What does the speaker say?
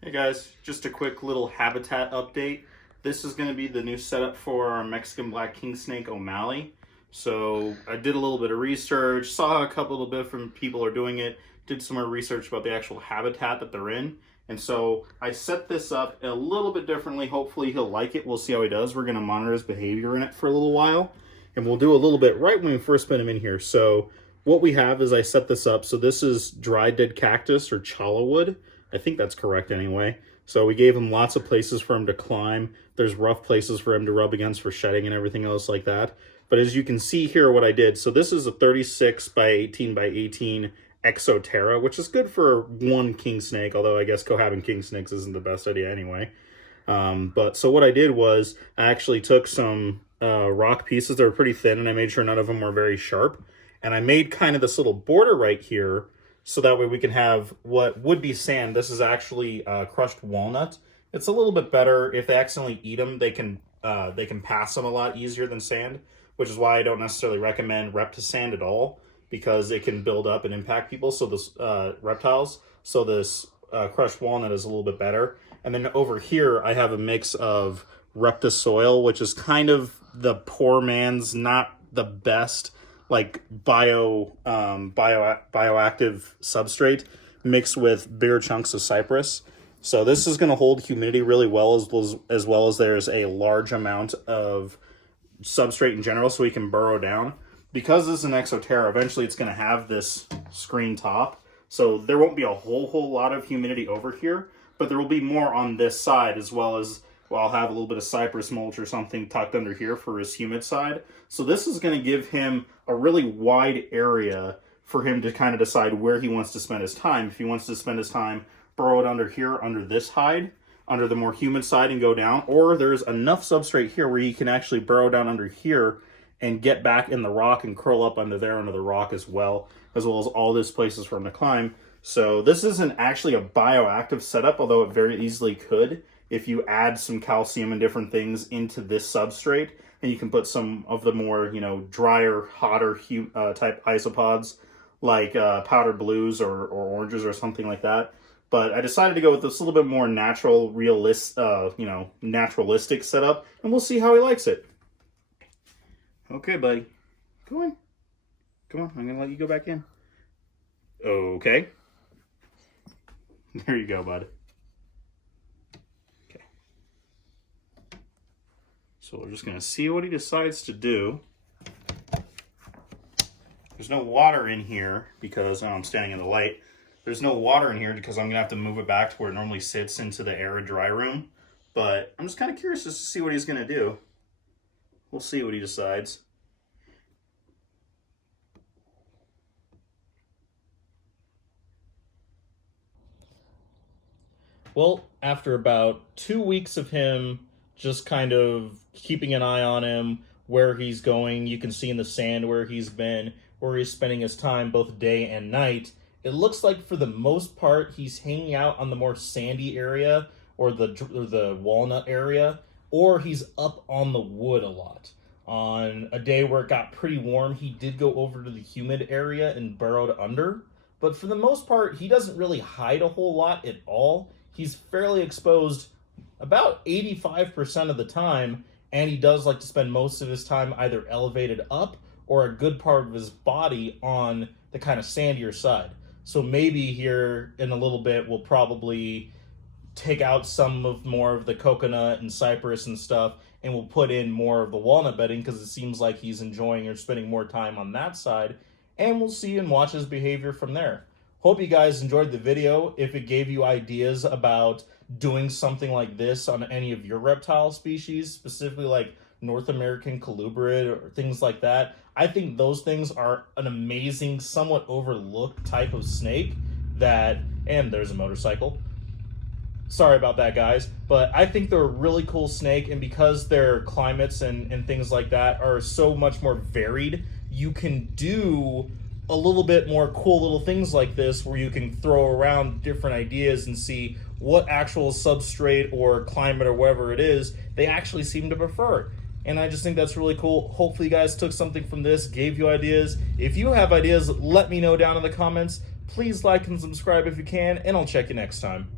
Hey guys, just a quick little habitat update. This is going to be the new setup for our Mexican Black Kingsnake O'Malley. So I did a little bit of research, saw a couple of different people are doing it, did some more research about the actual habitat that they're in. And so I set this up a little bit differently. Hopefully he'll like it. We'll see how he does. We're going to monitor his behavior in it for a little while. And we'll do a little bit right when we first put him in here. So what we have is I set this up. So this is dry dead cactus or chala wood. I think that's correct anyway. So we gave him lots of places for him to climb. There's rough places for him to rub against for shedding and everything else like that. But as you can see here what I did, so this is a 36 by 18 by 18 Exoterra, which is good for one king snake, although I guess cohabiting king snakes isn't the best idea anyway. But so what I did was I actually took some rock pieces that were pretty thin, and I made sure none of them were very sharp. And I made kind of this little border right here, so that way we can have what would be sand. This is actually crushed walnut. It's a little bit better. If they accidentally eat them, they can pass them a lot easier than sand, which is why I don't necessarily recommend Reptisand at all, because it can build up and impact people. So this reptiles. So this crushed walnut is a little bit better. And then over here, I have a mix of Reptisoil, which is kind of the poor man's, not the best, like bioactive substrate mixed with bigger chunks of cypress. So this is going to hold humidity really well, as well as there's a large amount of substrate in general, so we can burrow down. Because this is an Exoterra, eventually it's going to have this screen top, so there won't be a whole lot of humidity over here, but there will be more on this side, as well as, well, I'll have a little bit of cypress mulch or something tucked under here for his humid side. So this is going to give him a really wide area for him to kind of decide where he wants to spend his time. If he wants to spend his time burrowed under here, under this hide, under the more humid side and go down, or there's enough substrate here where he can actually burrow down under here and get back in the rock and curl up under there under the rock as well as all these places for him to climb. So this isn't actually a bioactive setup, although it very easily could if you add some calcium and different things into this substrate, and you can put some of the more, drier, hotter type isopods like powdered blues or oranges or something like that. But I decided to go with this little bit more natural, naturalistic setup, and we'll see how he likes it. Okay, buddy. Come on. Come on, I'm going to let you go back in. Okay. There you go, bud. Okay. So we're just going to see what he decides to do. There's no water in here because I'm standing in the light. There's no water in here because I'm going to have to move it back to where it normally sits into the arid dry room. But I'm just kind of curious just to see what he's going to do. We'll see what he decides. Well, after about 2 weeks of him just kind of keeping an eye on him, where he's going, you can see in the sand where he's been, where he's spending his time both day and night. It looks like for the most part he's hanging out on the more sandy area or the walnut area, or he's up on the wood a lot. On a day where it got pretty warm, he did go over to the humid area and burrowed under. But for the most part, he doesn't really hide a whole lot at all. He's fairly exposed about 85% of the time, and he does like to spend most of his time either elevated up or a good part of his body on the kind of sandier side. So maybe here in a little bit we'll probably take out some of more of the coconut and cypress and stuff, and we'll put in more of the walnut bedding because it seems like he's enjoying or spending more time on that side, and we'll see and watch his behavior from there. Hope you guys enjoyed the video. If it gave you ideas about doing something like this on any of your reptile species, specifically like North American colubrid or things like that, I think those things are an amazing, somewhat overlooked type of snake that, and there's a motorcycle. Sorry about that, guys, but I think they're a really cool snake, and because their climates and things like that are so much more varied, you can do a little bit more cool little things like this where you can throw around different ideas and see what actual substrate or climate or whatever it is they actually seem to prefer. And I just think that's really cool. Hopefully you guys took something from this, gave you ideas. If you have ideas, let me know down in the comments. Please like and subscribe if you can, and I'll check you next time.